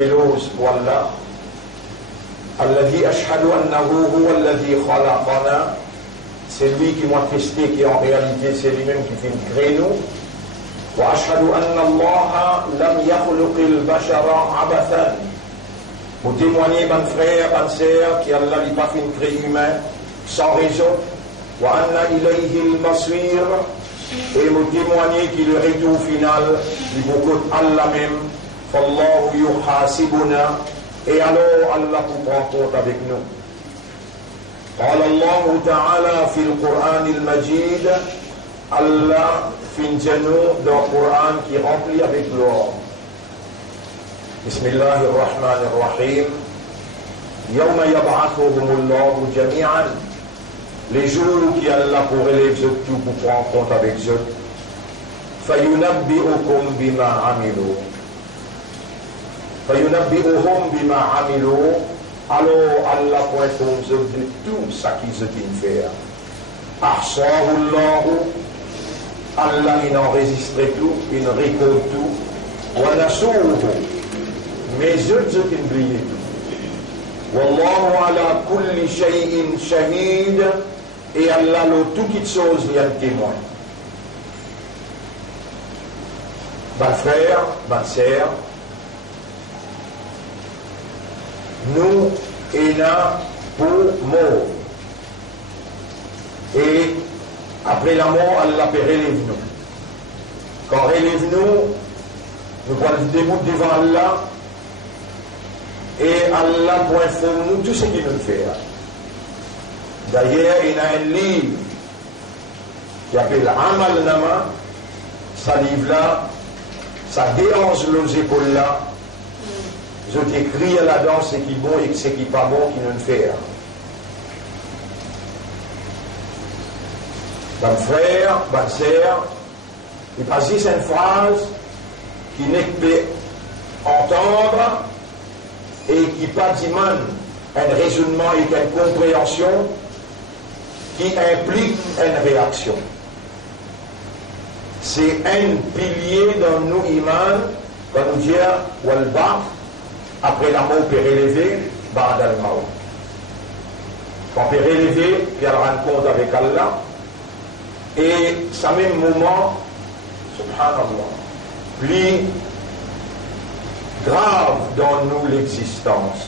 والله الذي أشهد أنه هو الذي خلقنا, c'est lui qui m'a testé, qui en réalité c'est lui-même qui fait créer nous. وأشهد أن الله لم يخلق البشر عبثا. Pour témoigner, mon frère, mon sœur, qu'Allah n'a pas fait créer humain sans raison. وأن إليه المصير, et vous témoigner qu'il le retour final, il vous coûte Allah même. فالله يحاسبنا, et alors Allah vous prend compte avec nous. قال الله تعالى في القرآن المجيد, Allah finit-nous dans le Coran qui est rempli avec l'or. بسم الله الرحمن الرحيم. يوم يبعثهم الله جميعا, les jours qui Allah pour élève tout pour prendre compte avec eux. فينبئكم بما عملوا, فينبئهم بما عملوا, alors Allah pour informer de tout ce qu'ils ont fait. أحصاه الله, Allah il enregistre tout, il récolte tout. ونسوه, mais eux ils ont oublié tout. والله على كل شيء شهيد, et Allah le tout qui chose vient témoin. Mes frères, mes sœurs, nous sommes là pour mort. Et après la mort, Allah peut relève nous. Quand relève nous, nous prenons le debout devant Allah, et Allah pour informer nous tout ce qu'il nous fait. D'ailleurs, il y a un livre qui s'appelle Amal Nama. Ce livre-là, ça dérange nos épaules-là. Je t'écris là-dedans ce qui est bon et ce qui n'est pas bon qui nous fait. Mon frère, ma sœur, il passe ici une phrase qui n'est pas entendre et qui pas d'imman un raisonnement et une compréhension qui implique une réaction. C'est un pilier dans nous iman, quand nous disons Walbaf, après la mort, on peut relever Ba'dal Maut. On peut relever, puis elle rend compte avec Allah. Et ça même moment, subhanallah, plus grave dans nous l'existence.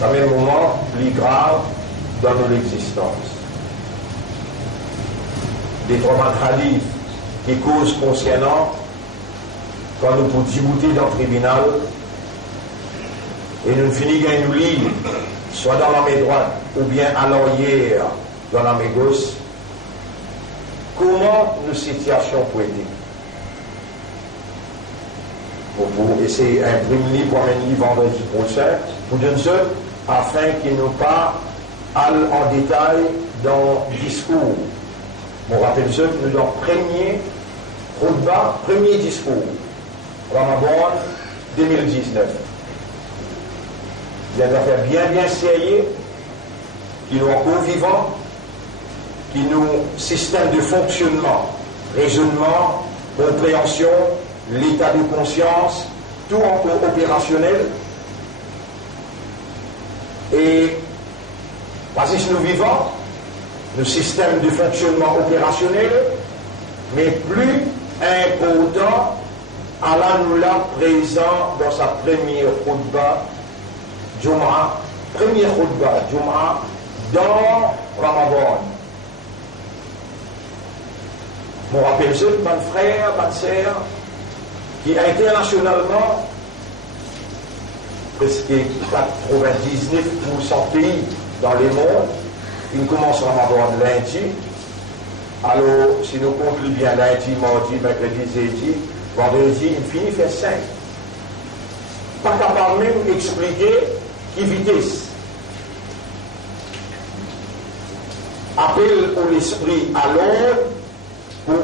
Ça même moment, plus grave dans nous l'existence. Des trois hadiths qui causent concernant quand nous pouvons débouter dans le tribunal et nous finissons à nous lire, soit dans la main droite ou bien à l'arrière dans la main gauche, comment nos situations peuvent être. Pour essayer d'imprimer pour un livre vendredi prochain, pour donner ça, afin qu'il n'ait pas aller en détail dans le discours. On rappelle ça que nous dans le premier khutbah, premier discours, Ramadan 2019. Il y a des affaires bien sérieuses, qui nous encore vivants, qui nous système de fonctionnement, raisonnement, compréhension, l'état de conscience, tout encore opérationnel. Et parce que nous vivons, le système de fonctionnement opérationnel, mais plus important, Allah nous l'a présent dans sa première khutbah Jum'a, première khutbah Jum'a dans Ramadan. Je me rappelle ça, mon frère, ma sœur, qui internationalement, presque 99% pays dans le monde, il commence Ramadan lundi. Alors, si nous comptons bien lundi, mardi, mercredi, jeudi, vendredi, il finit faire 5. Pas capable même d'expliquer qui vitesse. Appel pour l'esprit à l'ordre, pour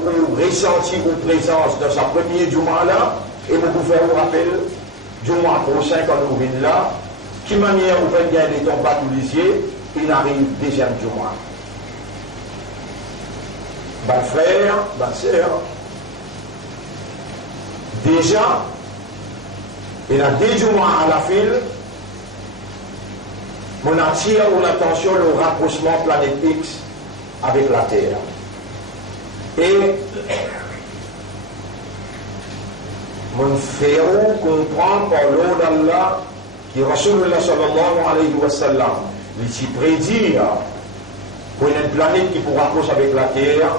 ressentir une présence dans sa première Juma là, et vous pouvez faire un rappel, Juma prochain quand nous venons là, qui manière vous pouvez gagner ton baptisier, il arrive deuxième Juma. Ben frère, ben sœur, déjà, Et dans 2 jours à la file, on attire l'attention le rapprochement planète X avec la Terre. Et mon frère comprend par l'eau d'Allah qui Rasulullah sallallahu alayhi wa sallam il s'y prédit pour une planète qui pourra rapprocher avec la Terre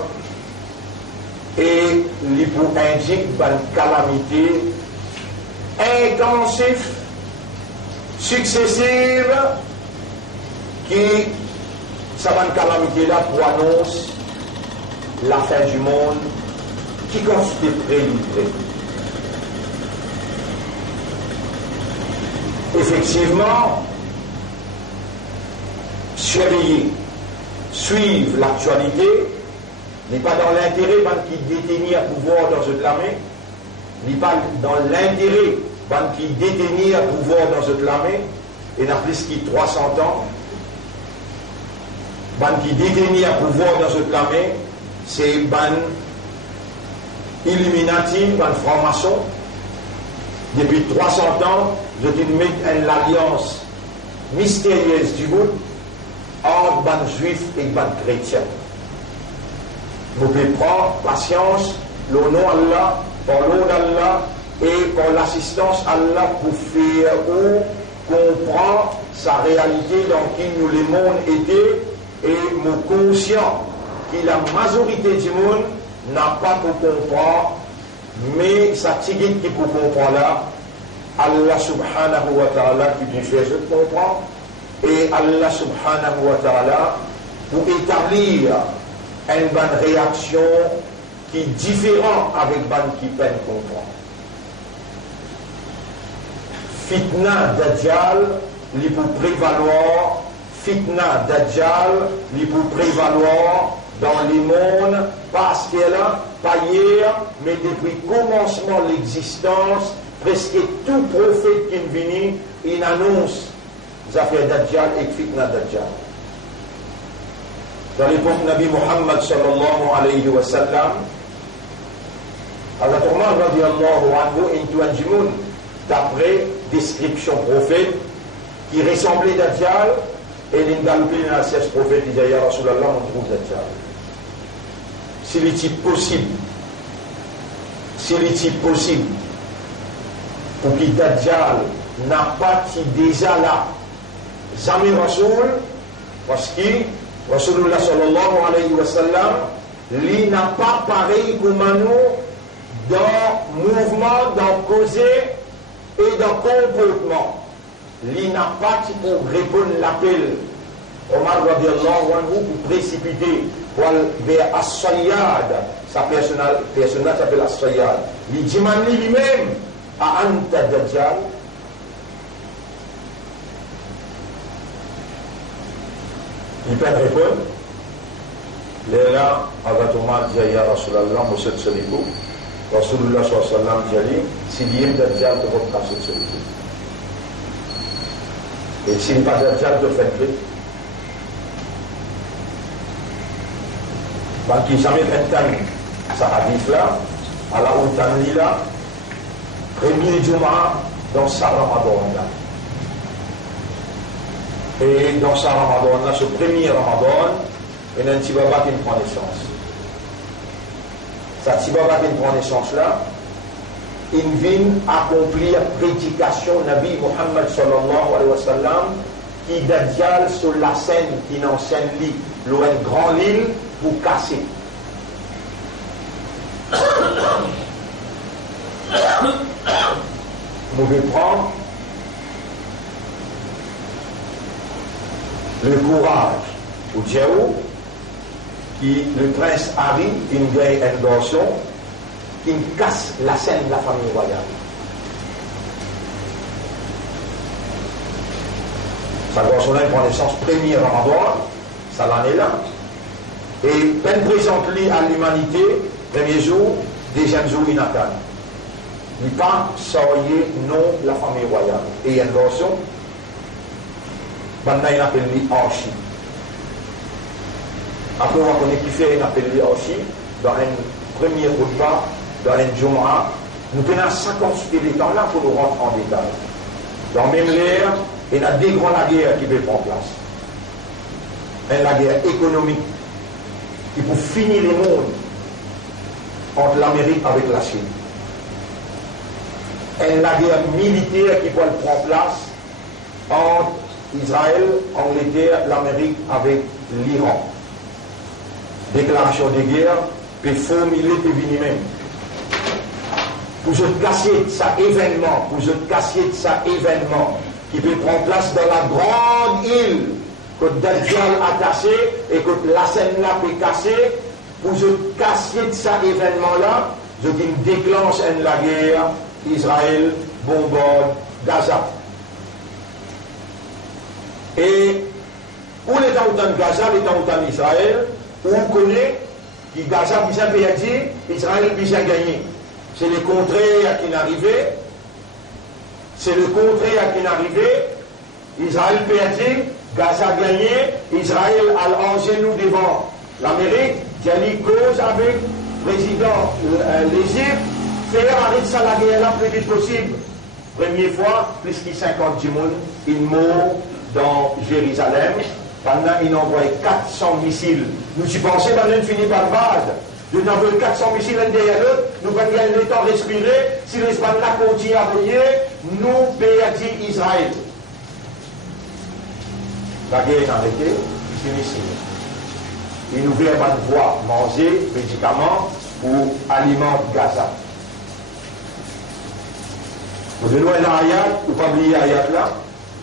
et il pour indique une calamité intensive, successive qui ça va une calamité là pour annoncer la fin du monde qui constitue prélivré. Effectivement, surveiller, suivre l'actualité n'est pas dans l'intérêt qui détenir pouvoir dans ce clamé, n'est pas dans l'intérêt qui détenir pouvoir dans ce clamé, et n'a plus que 300 ans, qui détenir pouvoir dans ce clamé, c'est Illuminati, franc-maçon. Depuis 300 ans, je mis une alliance mystérieuse du monde entre les juifs et les chrétiens. Nous pouvons prendre patience, le nom Allah, par l'eau d'Allah et par l'assistance Allah pour faire ou comprendre sa réalité dans qui nous le monde était et nous conscients que la majorité du monde n'a pas pour comprendre, mais ça tigre qui pour comprendre là, Allah subhanahu wa ta'ala qui peut faire ce comprendre, et Allah subhanahu wa ta'ala pour établir une bonne réaction qui est différente avec bonne qui peine comprendre. Fitna Dajjal, il peut prévaloir, Fitna Dajjal, il peut prévaloir dans le monde, parce qu'elle a, pas hier, mais depuis le commencement de l'existence, presque tout prophète qui est venu, il annonce les affaires Dajjal et Fitna Dajjal. Dans l'époque Nabi Muhammad sallallahu alayhi wa sallam, Allah Umar radiallahu anhu into anjimoun, d'après description prophète, qui ressemblait Dajjal, et l'indalpé dans la 16 prophète, il disait, Ya Rasulallah, on trouve Dajjal. S'il est possible, pour que Dajjal n'a pas déjà là, jamais Rasoul, parce que Rasulullah sallallahu alayhi wa sallam, lui n'a pas pareil comme nous dans mouvement, dans causer et dans comportement. Lui n'a pas pour répondre l'appel. Omar radiallahu anhu pour précipiter vers As-Sayyad, sa personnage s'appelle As-Sayyad. Il dit lui-même à Anta Dajjal. Il peut répondre. Là, avec Omar dit Ya Rasulallah, Moussa Tsalikou. Rasulullah sallallahu alayhi wa sallam dit si il y a Dajjal, tu vas passer Tsalikou. Et s'il n'y a pas Dajjal, tu fais le donc il jamais fait ça hadith là, à la Outani là, premier Juma dans sa Ramadan là. Et dans sa Ramadan là, ce premier Ramadan, il y a un petit baba qui prend naissance. Ce petit baba qui prend naissance là, il vient accomplir prédication Nabi Muhammad sallallahu alayhi wa sallam, qui Dajjal sur la scène, qui n'enseigne lui, l'eau une grande île, pour casser. Nous devons prendre le courage au Djaou, qui le prince Harry, une vieille garçon, qui casse la scène de la famille royale. Sa garçon-là prend naissance premier Ramadan, ça l'année là. Et peine présente lui à l'humanité, premier jour, deuxième jour, il attend. Il pas savoir non la famille royale. Et il y a un garçon, maintenant il appelle lui Archie. Après on connaît qui fait, il appelle lui Archie, dans un premier repas, dans un Jumu'ah, Nous tenons 50 l'État là pour nous rentrer en détail. Dans même l'air, il y a des grandes guerres qui veulent prendre place. Il y a la guerre économique qui pour finir le monde entre l'Amérique avec la Chine. Il y a la guerre militaire qui peut prendre place entre Israël, Angleterre, l'Amérique avec l'Iran. Déclaration de guerre, puis formuler, puis venir même. Pour se casser de ça événement, qui peut prendre place dans la grande île, que Dajjal attaché et que la scène là peut casser, pour se casser de ça événement-là, je déclenche la guerre, Israël bombarde Gaza. Et pour l'État de Gaza, l'État de Israël, où on connaît que Gaza puis ça perdu, Israël puis ça gagné. C'est le contraire qui est arrivé. C'est le contraire qui est arrivé. Israël perdu, Gaza gagné, Israël a en genou devant l'Amérique, qui a dit cause avec le président l'Égypte, faire arrêter ça la guerre là le plus vite possible. Première fois, plus de 50 personnes, ils meurent dans Jérusalem. Pendant ils ont envoyé 400 missiles. Nous y pensons, pendant ils finissent par base. Nous avons 400 missiles l'un derrière l'autre, nous allons gagner le temps de respirer. Si les Espagnols continuent à venir, nous perdons Israël. La guerre est arrêtée, c'est missile. Ils nous verront une voie manger, médicaments pour alimenter Gaza. Vous venez à l'ayat, vous ne pas oublier l'ayat là.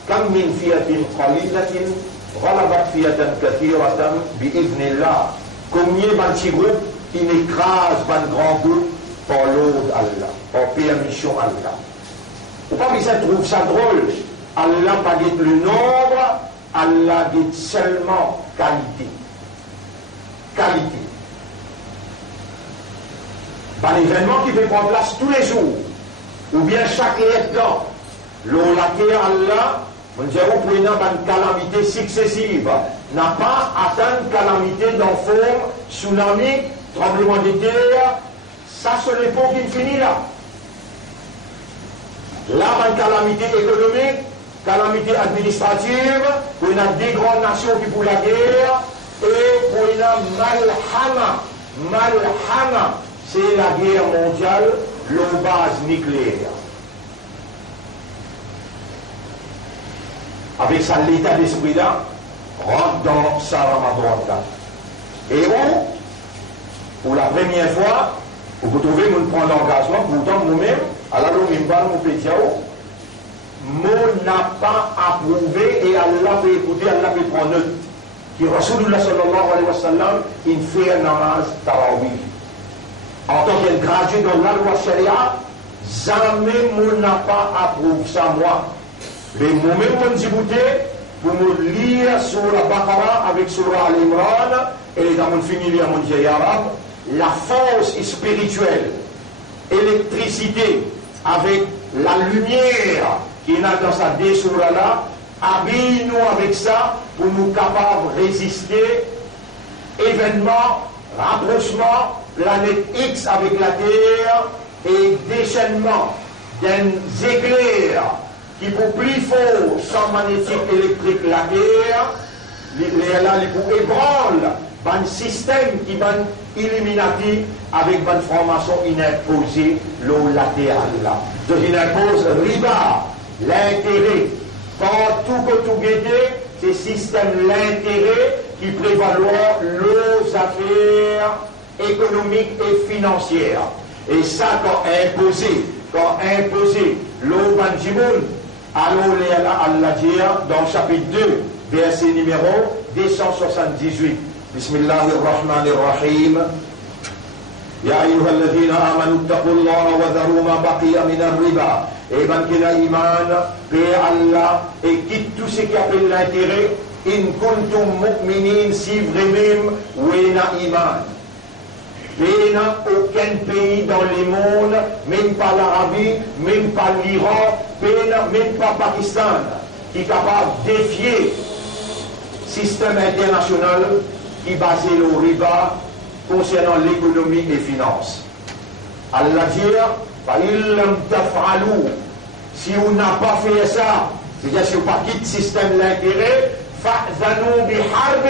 Comme min fiatin qalilatin, ghalabat fiatan kathiratan bi'idhnillah. Combien de petits groupes qui n'écrasent pas de grands groupes par l'ordre d'Allah, par permission Allah. Vous pas besoin de trouver ça drôle. Allah pas dit le nombre, Allah dit seulement qualité. Qualité. Par l'événement qui peut prendre place tous les jours, ou bien chaque instant, l'eau la terre Allah, on dirait pour une calamité successive, n'a pas atteint une calamité dans forme, tsunami, tremblement de terre, ça c'est l'époque qui finit là. Là, une calamité économique, calamité administrative, pour une des grandes nations qui pour la guerre, et pour une malhama, c'est la guerre mondiale, l'eau base nucléaire. Avec ça, l'état d'esprit là, rentre dans sa Ramadan là. Et où, pour la première fois, vous trouvez, nous prenons l'engagement, pourtant nous-mêmes, à la longue, nous pédions, nous n'a pas approuvé et Allah peut écouter, Allah peut prendre note. Qui Rasulullah sallallahu alayhi wa sallam, il fait un namaz tarawih. En tant que gradué dans la loi Sharia, jamais nous n'a pas approuvé ça, moi. Mais moi-même, je dis pour me lire sur la Baqara avec Surah Al-Imran, et dans mon finir à mon vieil arabe, la force spirituelle, électricité, avec la lumière qui est dans sa deux surah là, habille-nous avec ça pour nous capables de résister événements, rapprochement, planète X avec la Terre et déchaînement d'un éclair qui pour plus fort sans magnétique électrique la Terre, les pour ébranle un système qui va illuminati avec une formation imposée l'eau latérale là. Donc il impose riba, l'intérêt. Quand tout que tout guetté, c'est système l'intérêt qui prévaloir l'eau affaires économiques et financières. Et ça quand imposé l'eau banjimoun, allons Allah dire dans chapitre 2, verset numéro 278. Bismillahirrahmanirrahim. Ya ayyuhalladhina amanu ittaqullaha wa dharu ma baqiya min ar-riba. Et ben qu'il a iman, paix Allah, et quitte tout ce qui appelle l'intérêt, in kuntum mu'minin, si vraiment, ou en iman. Il n'y a aucun pays dans le monde, même pas l'Arabie, même pas l'Iran, même pas Pakistan, qui est capable de défier le système international qui est basé au riba concernant l'économie et les finances. Allah dit, Si on n'a pas fait ça, c'est-à-dire si on n'a pas quitté le système d'intérêt, فَأْذَنُوا بِحَرْبٍ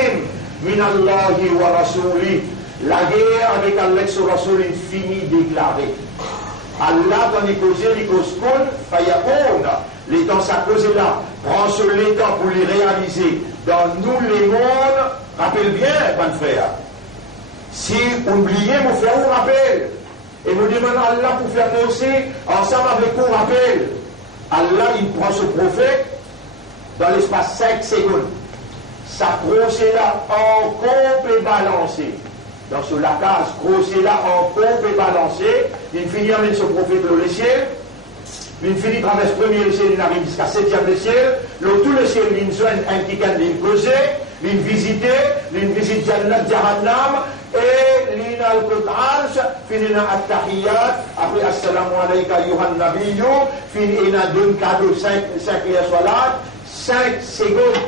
مِنَ اللَّهِ وَرَسُولِهِ. La guerre avec Allah et son Rasoul est finie déclarée. Allah, dans les causes, les causes qu'on, fayakoun, les temps ça cause là, prend sur les temps pour les réaliser dans nous les mondes, rappelle bien, bon frère. Si vous oubliez, vous faites un rappel. Et vous demandez à Allah pour faire penser ensemble avec vous rappel. Allah, il prend ce prophète dans l'espace 5 secondes. Ça procès là encore peut balancer. Dans ce la case, procès là encore peut balancer. Il finit avec ce prophète dans le ciel. Il finit traverse le premier ciel, il arrive jusqu'à 7e ciel. Tout le ciel, il soigne un petit can, il cause, il visite Jannat Jahannam. Et l'ina al-Qur'an, finina at-tahiyyat, après assalamu alayka yuhan nabiyyu, finina d'un cadeau 5 salat, 5 secondes.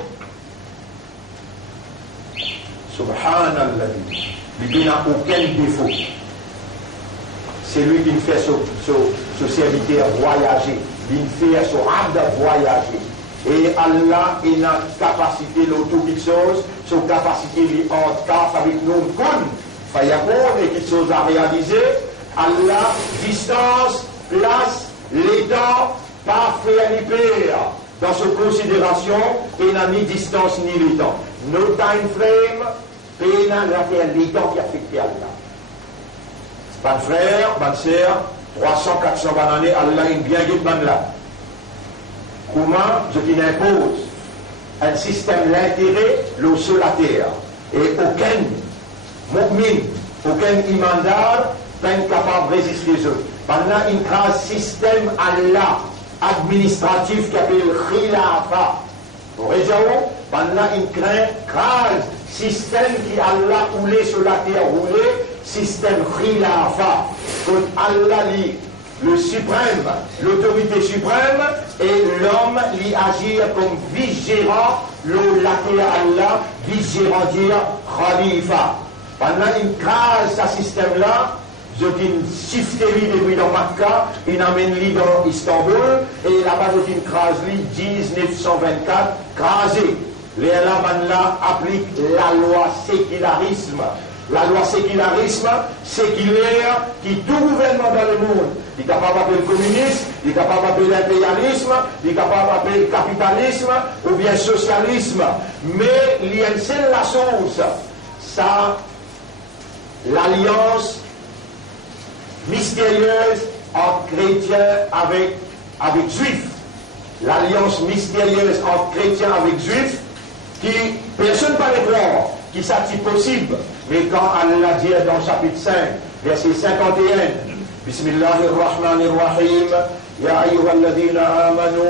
Subhanallah. Il n'a aucun défaut. C'est lui qui fait ce serviteur voyager. Il fait ce abd voyager. Et Allah, il a capacité de toute chose, son capacité de en avec nous, Fayakoun, et quelque chose à réaliser. Allah, distance, place, l'état, pas faire ni père. Dans cette considération, il n'a ni distance ni l'état. No time frame, il n'a pas l'état qui affecte Allah. Bon frère, bonne sœur, 300, 400 années, Allah est bien guide là. Comment je qui impose un système d'intérêt, le sur la terre. Et aucun mu'min, aucun imandar n'est capable de résister eux. Maintenant, il crée un système Allah administratif qui s'appelle Khilafa. Vous voyez, maintenant, il crée un système qui Allah roulé sur la terre, roulé, système Khilafa. Donc Allah dit, le suprême, l'autorité suprême, et l'homme l'y agir comme vice-gérant, la terre Allah, vice-gérant dire Khalifa. Pendant il crase ce système-là, je dis shifterie depuis dans Makkah, il amène lui dans Istanbul, et là-bas je dis crase lui 1924, crasé. Les là applique la loi sécularisme. La loi sécularisme, séculaire, qui tout gouvernement dans le monde, il est capable d'appeler le communisme, il est capable d'appeler l'impérialisme, il est capable d'appeler le capitalisme, ou bien socialisme. Mais il y a une seule la chose, ça, l'alliance mystérieuse entre chrétiens avec juifs. L'alliance mystérieuse entre chrétiens avec juifs, qui personne ne peut les croire, qui ça c'est possible. Mais quand Allah dit dans chapitre 5, verset 51, Bismillahirrahmanirrahim, Ya ayyuhalladhina amanu,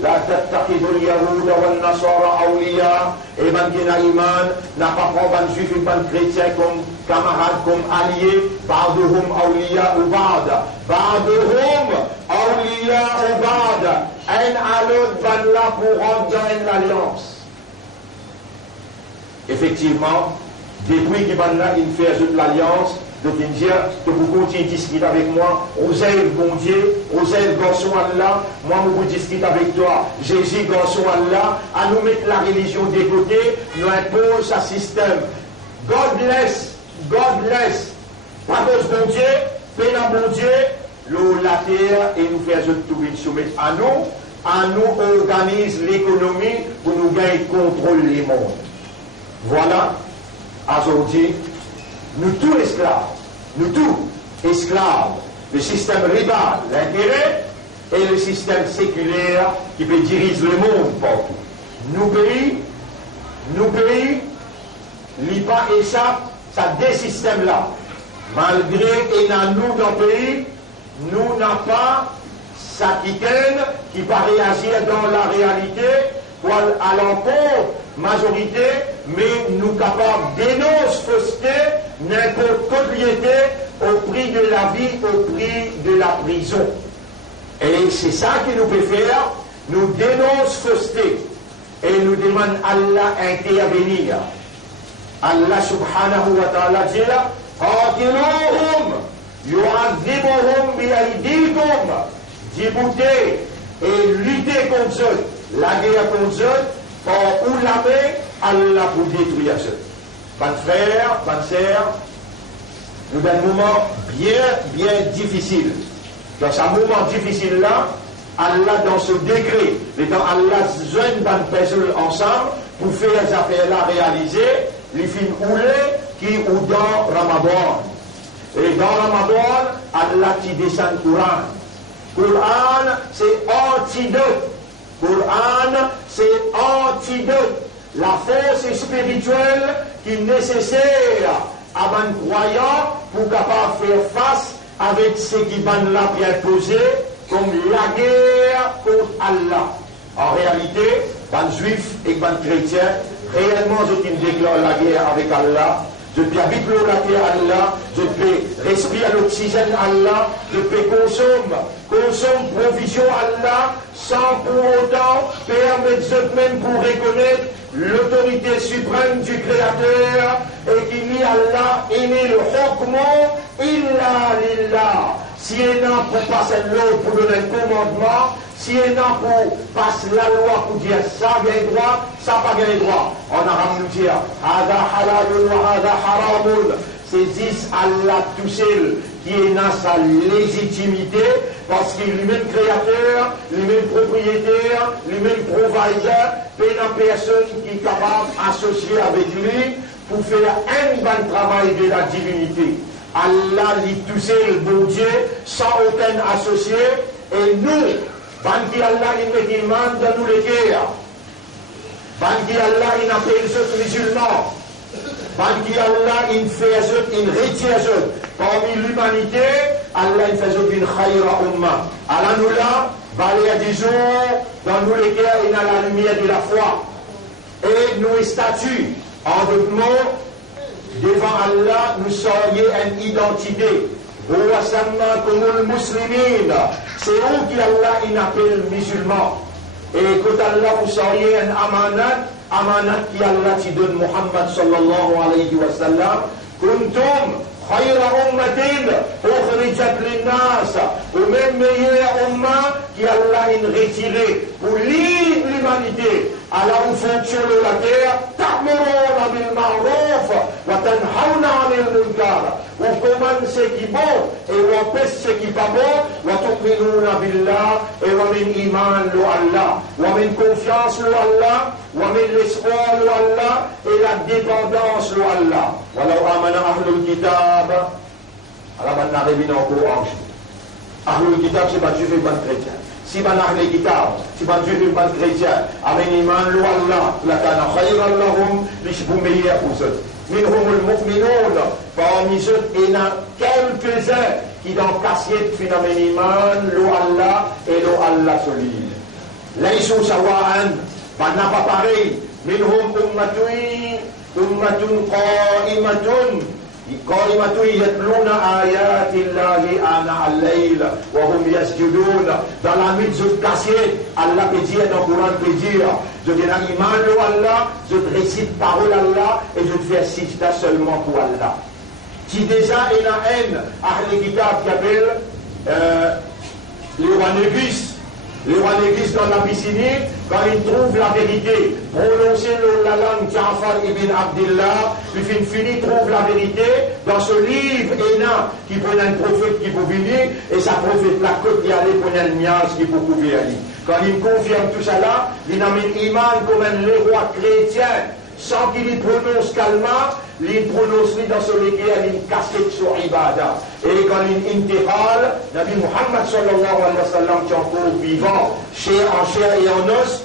la tattakhidul yahuda wal nasara awliya, et man qui n'a iman, n'a pas prendre un juif et un chrétien comme camarade, comme allié, ba'duhum awliya ou ba'da, ba'duhum awliya ou ba'da, un à l'autre ban là pour rendre dans une alliance. Effectivement, depuis qu'il fait toute l'alliance, donc il dit que vous continuez à discuter avec moi, Osez bon Dieu, Osez garçon Allah, moi vous discute avec toi, Jésus garçon Allah, à nous mettre la religion des côtés, nous impose un système. Godless, pas de bon Dieu, pénal bon Dieu, la terre et nous faire tout soumettre à nous organise l'économie pour nous gagner contrôle les mondes. Voilà, aujourd'hui, nous tous esclaves, le système riba, l'intérêt, et le système séculaire qui peut diriger le monde partout. Nous pays, l'IPA échappe à des systèmes-là. Malgré et dans nous, dans le pays, nous n'avons pas ça qui va réagir dans la réalité, ou à l'encontre majorité, mais nous capables d'énoncer fausseté, n'importe propriété au prix de la vie, au prix de la prison. Et c'est ça que nous pouvons faire, nous dénonçons fausseté et nous demandons Allah intervenir. Allah subhanahu wa ta'ala dit là, yu'adhibuhum bi'aydikum, débouter et lutter contre eux, la guerre contre eux, pour ou la main, Allah pour détruire eux. Bonne frère, bonne sœur, nous avons un moment bien difficile. Dans ce moment difficile là, Allah dans ce décret, étant Allah joint bonne personne ensemble pour faire les affaires là réaliser, les films roulés qui ou dans Ramadan. Et dans Ramadan, Allah qui descend le Coran. Coran, c'est antidote. Coran, c'est antidote. La force spirituelle qui est nécessaire à un croyant pour capable faire face avec ce qui va là bien posé comme la guerre contre Allah. En réalité, les juifs et les chrétiens, réellement, je déclare la guerre avec Allah. Je peux habiter l'eau la terre Allah, je peux respirer l'oxygène Allah, je peux consommer provision Allah, sans pour autant permettre eux-mêmes pour reconnaître l'autorité suprême du Créateur et qui dit Allah, ini le hukmu illa lillah. Si il y a pour passer l'eau pour donner un commandement, si il y a pour passer la loi pour dire ça gagne droit, ça pas gagne droit. En arabe nous dit hada halalun wa hada haramun. C'est 10 Allah tout seul qui est dans sa légitimité parce qu'il est lui-même créateur, lui-même propriétaire, lui-même provider, et une personne qui est capable d'associer avec lui pour faire un bon travail de la divinité. Allah dit tout seul, bon Dieu, sans aucun associé, et nous, Banki Allah il met iman dans nous les guerres, Banki Allah il appelle les musulmans, Banki Allah il fait il retire parmi l'humanité, Allah il fait une khayra umma. Allah nous là, valer des jours, dans nous les guerres, il a la lumière de la foi. Et nous statuts, en d'autres mots, devant Allah, nous serions une identité. C'est où qu'Allah il appelle musulmans. Et quand Allah vous seriez un amanat qui Allah te donne Muhammad sallallahu alayhi wa sallam, kuntum khayra ummatin ukhrijat linnas, ou même meilleure umma qui Allah il retiré pour libre l'humanité. Allah vous fonctionne la terre, ta'muruna bil ma'ruf wa tanhauna 'anil munkar. Vous commandez ce qui est bon et vous empêchez ce qui n'est pas bon. Wa tu'minuna billah et wa min iman lu Allah. Wa min confiance lu Allah, wa min l'espoir lu Allah et la dépendance lu Allah. Walau amana ahlul kitab. Allah va n'arriver encore en jeu. Ahlul kitab c'est pas juif et pas chrétien. Si man ahlul kitab, si man juif et pas chrétien, avec iman lu Allah, la kana khayran lahum, l'ishbou meilleur pour eux. Minhum al-mu'minun, parmi eux, il y a quelques-uns qui dans cassiette phénomène iman, l'eau Allah et l'eau Allah solide. Laïsou sawa'an, n'a pas pareil. Minhum ummatun qa'imatun. قائمة يتلون آيات الله آناء الليل وهم يسجدون. Dans la mitzvah cassée, Allah peut dire dans le Coran peut dire, je viens à iman de Allah, je te récite parole Allah et je te fais sijda seulement pour Allah. Qui déjà est la haine à l'équitab qui appelle les rois négus. Les rois négus dans l'Abyssinie, quand ils trouvent la vérité, prononcer la langue Ja'far ibn Abdillah, puis fini trouve la vérité dans ce livre Ena qui prenait un prophète qui pouvait venir, et sa prophète la côte qui allait prendre un niaz qui pouvait aller. Quand il confirme tout ça là, il amène Iman comme un roi chrétien, sans qu'il y prononce calmement, il prononce dans ce légué, il casquette sur Ibadah. Et quand il intihal, Nabi Muhammad sallallahu alayhi wa sallam, qui est encore vivant, en chair et en os,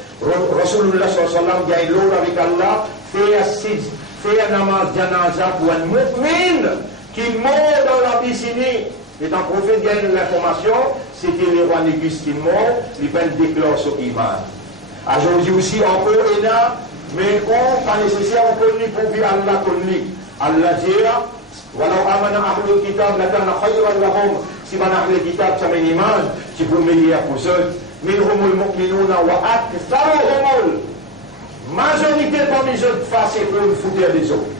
Rasulullah sallallahu alayhi wa sallam, qui a une l'eau avec Allah, fait un namaz janaza pour un mu'min qui mort dans l'Abyssinie. Et un prophète gagne l'information, c'était les rois négus qui mort, ils peuvent déclarer sur Iman. Aujourd'hui aussi, encore, il y a mais on pas nécessaire on connaît pour vivre Allah connaît Allah dit walau amana ahlul kitab lakana khayran lahum si man ahlul kitab ça met iman qui pour meilleur pour eux minhumul mu'minuna wa aktharuhumul majorité parmi eux face pour foutre des autres.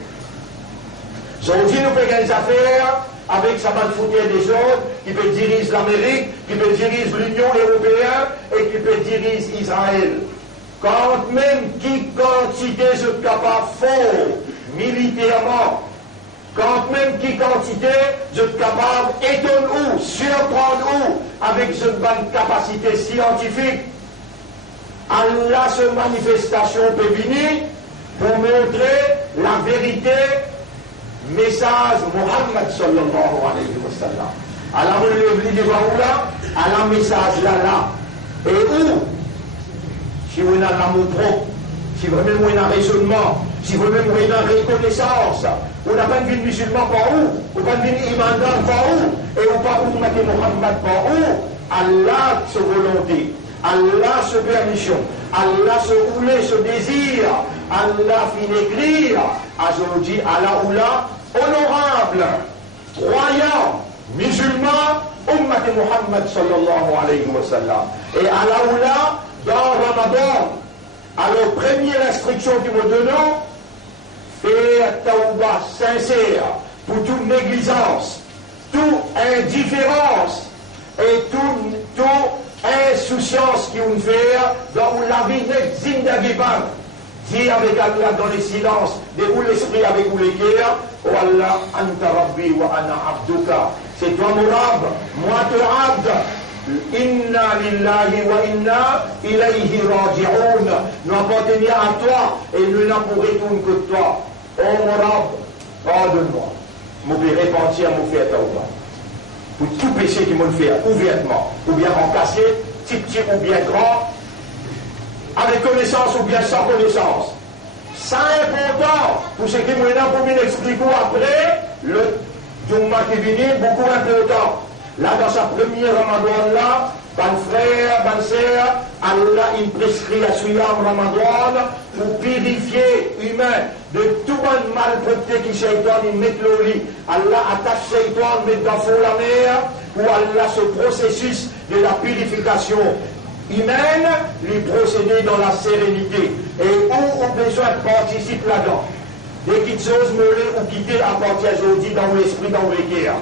Aujourd'hui nous faisons des affaires avec sa bonne foutière des autres, qui peut diriger l'Amérique, qui peut diriger l'Union européenne et qui peut diriger Israël. Quand même qui quantité je capable fort militairement, quand même qui quantité je capable étonner ou surprendre ou avec une bonne capacité scientifique, Allah ce manifestation peut venir pour montrer la vérité, message Muhammad sallallahu alayhi wa sallam. Alors le livre là, Allah message là, et où si vous avez un amour propre, si vraiment vous avez un raisonnement, si vraiment vous avez une reconnaissance, vous n'avez pas une vie musulman par où, vous n'avez pas une vie imandan par où, et vous pas vous mettez Muhammad par où, Allah sa volonté, Allah sa permission, Allah se rouler, ce désir, Allah fin écrire, aujourd'hui, Allah ou là, honorable, croyant, musulman, Ummat Muhammad sallallahu alayhi wa sallam. Et Allah ou là, dans Ramadan, alors première instruction que nous donnons, faire tawbah sincère pour toute négligence, toute indifférence et toute insouciance qui nous fait dans la vie de Zindagibam. Dis avec Allah dans les silences, déroule l'esprit avec vous les guerres. Oh Allah, anta rabbi wa ana abduka. C'est toi mon Rab, moi ton abd. Inna lillahi wa inna ilayhi raji'un. Nous appartenons à toi et nous n'en pourrons retourner que toi. Oh mon Rab, pardonne-moi. Je vais repentir, je vais faire tawbah. Pour tout péché qui me fait ouvertement, ou bien en cassé, petit ou bien grand, avec connaissance ou bien sans connaissance. C'est important pour ce qui me pour m'expliquer après, le Jumma qui vient, beaucoup important. Là, dans sa première Ramadan, là, ban frère, ban sœur, Allah il prescrit à Suyam Ramadan pour purifier l'humain de tout bon malpropreté qui Shaitan il met le lit. Allah attache Shaitan, met dans fond la mer, pour Allah ce processus de la purification humaine, lui procéder dans la sérénité. Et où on a besoin de participer là-dedans. Des petites choses me ou quitter à partir d'aujourd'hui dans l'esprit, dans le cœur.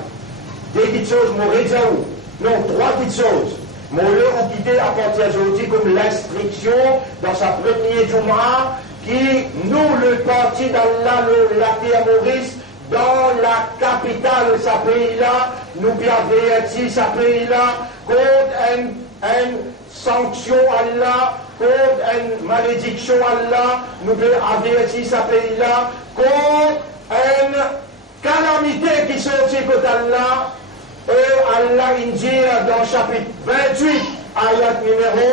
Des petites choses m'auraient dit où? Non, trois petites choses. Mon ou quitter à partir d'aujourd'hui comme l'instruction dans sa première Juma qui nous le parti d'Allah, la terre Maurice, dans la capitale de ce pays-là, nous bien averti ce pays-là contre une sanction Allah, contre une malédiction Allah, nous bien averti ce pays-là contre une calamité qui sortit contre Allah. Et Allah dit dans chapitre 28, ayat numéro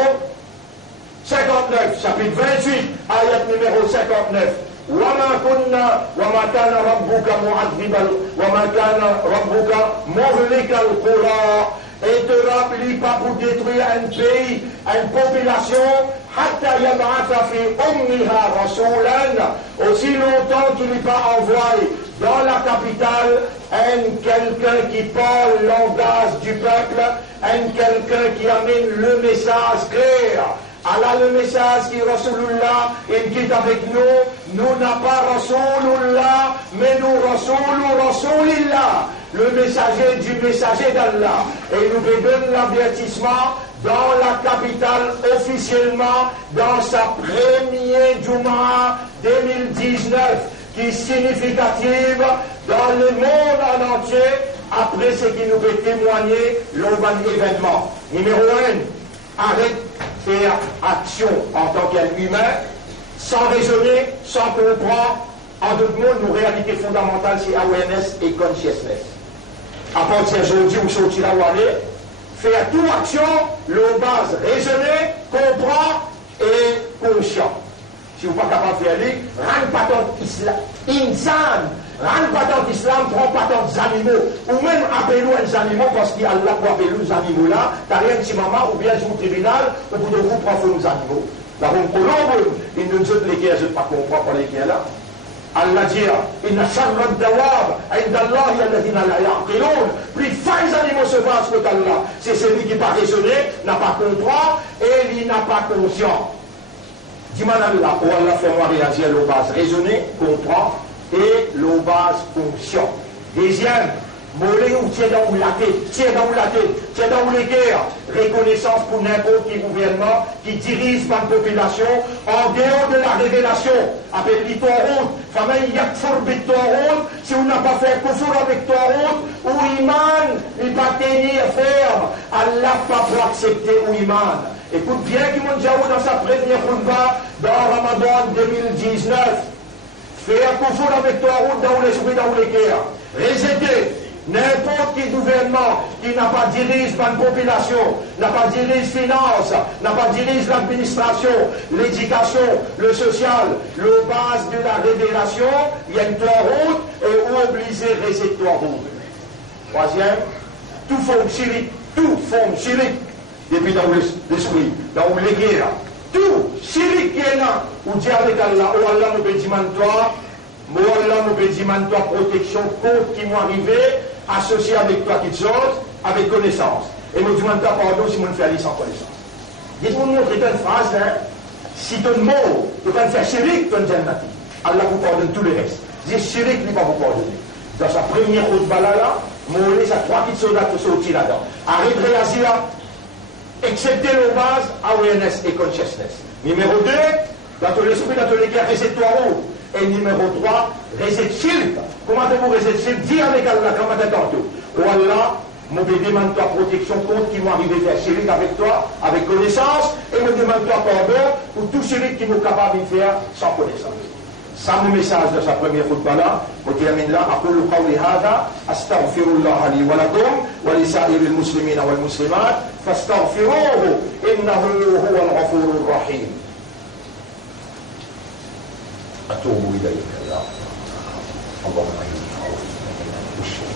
59, chapitre 28, ayat numéro 59. وما كنا وما كان ربك معذبا وما كان ربك مهلك القرى. Et te rappelez pas pour détruire un pays, une population, حتى يبعث في أمها رسولا, aussi longtemps qu'il n'est pas envoyé dans la capitale quelqu'un qui parle le langage du peuple, quelqu'un qui amène le message clair. Allah le message qui Rasulullah, il quitte avec nous n'a pas Rasulullah, mais nous Rasulillah, le messager du messager d'Allah. Et nous lui donne l'avertissement dans la capitale officiellement, dans sa première Juma 2019, qui est significative dans le monde en entier, après ce qui nous peut témoigner l'événement. Numéro 1, arrête de faire action en tant qu'humain, sans raisonner, sans comprendre. En d'autres mots, nos réalités fondamentales, c'est awareness et consciousness. À partir d'aujourd'hui, vous sortirez à aller, faire toute action, le base raisonner, comprendre et conscient. Si vous n'êtes pas capable de faire aller, rendre pas tant d'islam, insan, rendre pas tant d'islam, prend pas tant d'animaux, ou même appelez-nous les animaux parce qu'il y a Allah pour appeler les animaux là, t'as rien de si maman, ou bien au tribunal, ou pour de vous prendre les animaux. Là, on colombe, il nous dit les guerres, je ne sais pas comprendre pour les guerres là. Allah dit, il n'a pas de dawab, indallah, il y a des dînars là, plus fin animaux se passent que Allah. C'est celui qui n'a pas raisonné, n'a pas compris, et il n'a pas conscience. Dis-moi Allah, où Allah fait moi réagir le base raisonné, comprend, et le base conscient. Deuxième, Mollet ou tiens dans la tête, tiens dans la tête, tiens dans les guerres. Reconnaissance pour n'importe quel gouvernement qui dirige par population en dehors de la révélation. Avec l'Itoron, famille Yakfour Bitoron, si on n'a pas fait Koufour avec Toron, ou Iman, il va tenir ferme. Allah pas pour accepter ou Iman. Écoute bien qui m'ont dit dans sa première khutbah dans Ramadan 2019. Faire Koufour avec Toron dans l'esprit, dans les guerres. Réséter. N'importe quel gouvernement qui n'a pas dirigé la population, n'a pas dirigé finance, n'a pas dirigé l'administration, l'éducation, le social, le base de la révélation, il y a une route et obligé de rester route. Troisième, tout forme chimique, depuis dans l'esprit, dans les guerres. Tout chimique qui est là, ou dit avec Allah, ou Allah nous bédit toi, ou Allah nous bédit toi protection contre qui m'ont arrivé, associé avec toi quelque chose, avec connaissance. Et nous demandons pardon si nous fait aller sans connaissance. Dites-moi, nous montrer une phrase, hein, si ton mot, tu peux faire chirik, ton jannati. Allah vous pardonne tout le reste. Dis chirik, il ne va pas vous pardonner. Dans sa première route balala, Moulé, ça trois petites soldats qui sont là-dedans. Arrête de réagir, accepter le base, awareness et consciousness. Numéro 2, dans ton esprit, dans ton écart, récite-toi où. Et numéro 3, récite shirk. Comment vous récite shirk? Dis avec Allah, comment tu tantôt. Oh Allah, je me demande ta protection contre qui m'ont arrivé à faire shirk avec toi, avec connaissance, et me demande toi pardon pour tout shirk qui m'ont capable de faire sans connaissance. Ça, mon message de sa première khutbah là, je termine là. أقول قولي هذا أستغفر الله لي ولكم ولسائر المسلمين والمسلمات فاستغفروه إنه هو الغفور الرحيم. أتوب إليك يا اللهم إني أعوذ بك من الشر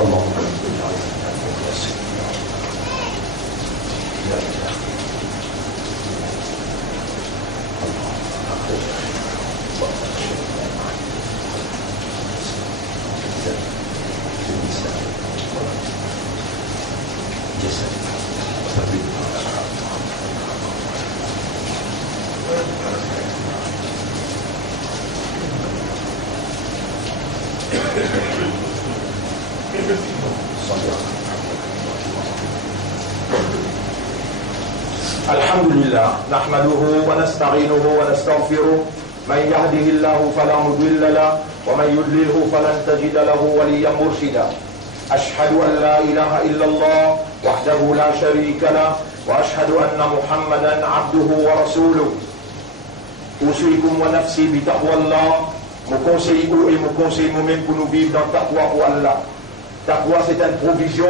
اللهم إني أعوذ بك من الشر لا إله الحمد لله نحمده ونستعينه ونستغفره من يهده الله فلا مضل له ومن يضلله فلن تجد له وليا مرشدا أشهد أن لا إله إلا الله وحده لا شريك له وأشهد أن محمدا عبده ورسوله أوصيكم ونفسي بتقوى الله mon conseil et mon conseil moi-même pour nous vivre dans taqwa pour Allah. Taqwa c'est une provision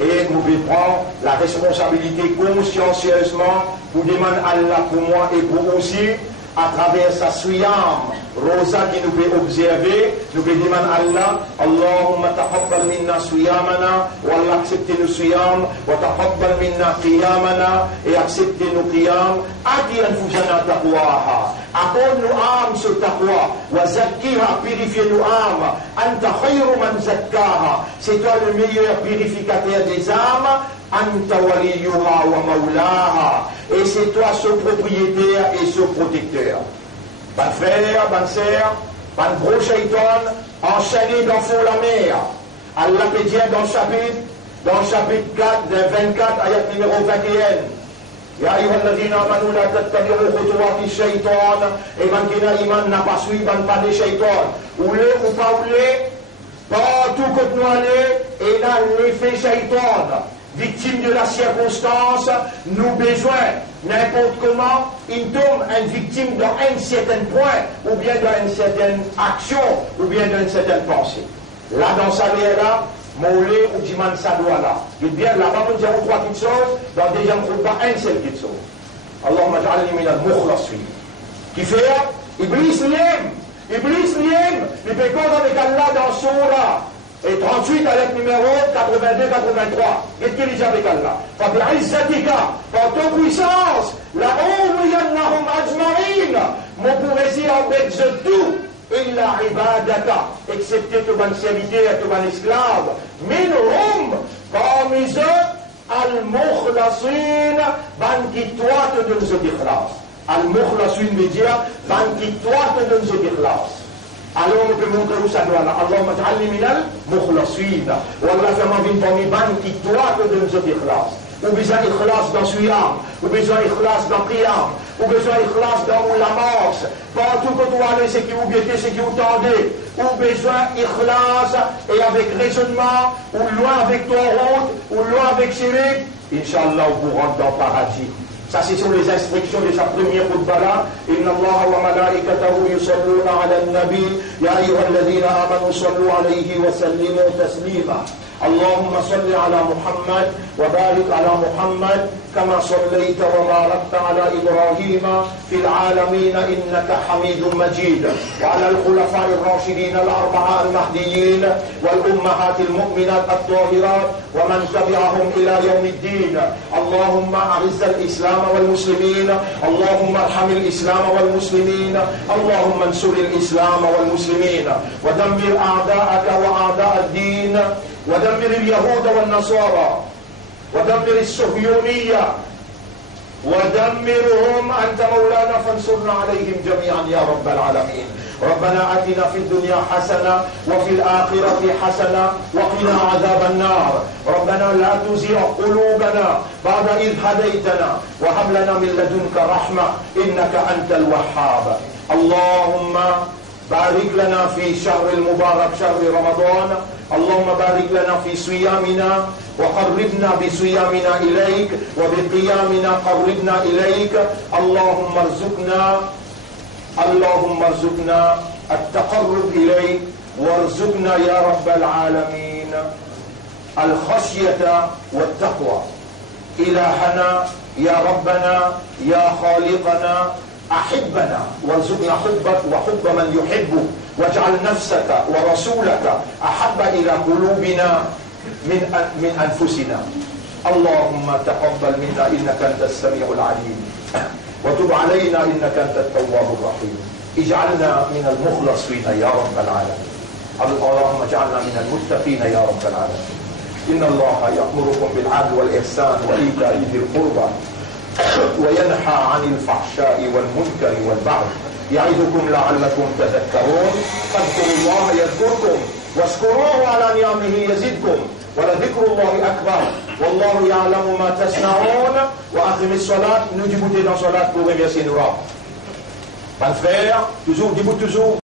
et nous devons prendre la responsabilité consciencieusement pour demander Allah pour moi et pour aussi à travers sa suyam, rosa qui nous peut observer, nous peut demander Allah, Allahumma taqabbal minna suyamana, wa Allah accepte nos suyam, wa taqabbal minna qiyamana, et accepte nos qiyam, adi anfusana taqwaha, accorde nos âmes ce taqwa, wa zakkiha, purifie nos âmes, anta khayru man zakkaha, c'est toi le meilleur purificateur des âmes, Anta waliyuha wa maulaha. Et c'est toi ce propriétaire et ce protecteur. Ban frère, ban sœur, ban gros shaitan, enchaîné dans fond la mer. Allah peut dire dans le chapitre 4, de 24, ayat numéro 21. Ya ayyuhalladhina amanu la tattabi'u khutuwati shaitan. Et ban kina iman n'a pas suivi ban pas de shaitan. Oulé ou pas oulé, partout que nous allons, et là l'effet shaitan. Victime de la circonstance, nous besoin, n'importe comment, il tombe une victime dans un certain point, ou bien dans une certaine action, ou bien dans une certaine pensée. Là, dans sa vie, là, Moulé ou Diman Sadoua là. Il bien là-bas, nous disons trois petites choses, dans le deuxième groupe, pas une seule petite chose. Allahumma ja'alni min al-mukhlasin. Qui fait, Iblis l'aime, il peut compter avec Allah dans Surah. Et 38 avec numéro 82-83. Qu'est-ce qu'il dit avec Allah? Par ton puissance, la umriyannahum ajma'in. Mon pourresi embête de tout. Illa ibadaka. Excepté ton bon serviteur, ton bon esclave. Minhum. Parmi eux, al-mukhlasin. Ban qui toi te donne ce ikhlas. Al-Mukhlasun veut dire, ban qui toi te donne ce ikhlas. Alors on peut montrer où ça doit là. Allahumma ja'alni minal mukhlasin. Wallah fait ma vie parmi ban qui toi te donne ce ikhlas. Ou besoin ikhlas dans suyam, ou besoin ikhlas dans qiyam, ou besoin ikhlas dans la marche. Partout que tu allais, c'est qui vous guettez, c'est qui vous tendez. Ou besoin ikhlas et avec raisonnement, ou loin avec ton route, ou loin avec shirik. Inch'Allah, vous rentrez dans le paradis. Ça, c'est sur les instructions de sa première khutbah là. Inna Allah wa malaikatahu yusalluna ala al-nabi. Ya ayyuha alladhina amanu sallu alayhi wa sallimu taslima. اللهم صل على محمد وبارك على محمد كما صليت وباركت على إبراهيم في العالمين إنك حميد مجيد وعلى الخلفاء الراشدين الأربعة المهديين والأمهات المؤمنات الطاهرات ومن تبعهم إلى يوم الدين. اللهم أعز الإسلام والمسلمين، اللهم ارحم الإسلام والمسلمين، اللهم انصر الإسلام والمسلمين ودمر أعداءك وأعداء الدين، ودمر اليهود والنصارى، ودمر الصهيونية، ودمرهم أنت مولانا فانصرنا عليهم جميعا يا رب العالمين. ربنا آتنا في الدنيا حسنة وفي الآخرة حسنة وقنا عذاب النار. ربنا لا تزغ قلوبنا بعد إذ هديتنا وهب لنا من لدنك رحمة إنك أنت الوهاب. اللهم بارك لنا في شهر المبارك شهر رمضان. اللهم بارك لنا في صيامنا وقربنا بصيامنا إليك وبقيامنا قربنا إليك. اللهم ارزقنا التقرب إليك وارزقنا يا رب العالمين الخشية والتقوى. إلهنا يا ربنا يا خالقنا أحبنا وارزقنا حبك وحب من يحبك واجعل نفسك ورسولك أحب إلى قلوبنا من أنفسنا. اللهم تقبل منا إنك أنت السميع العليم وتب علينا إنك أنت التواب الرحيم. اجعلنا من المخلصين يا رب العالمين. اللهم اجعلنا من المتقين يا رب العالمين. إن الله يأمركم بالعدل والإحسان وإيتاء ذي القربى وينهى عن الفحشاء والمنكر والبغي يعظكم لعلكم تذكرون. فاذكروا الله يذكركم واشكروه على نعمه يزدكم ولذكر الله أكبر والله يعلم ما تصنعون. وأقم الصلاة. Nous débutons dans la salat pour remercier nos rabbins. Mon frère, toujours, debout toujours.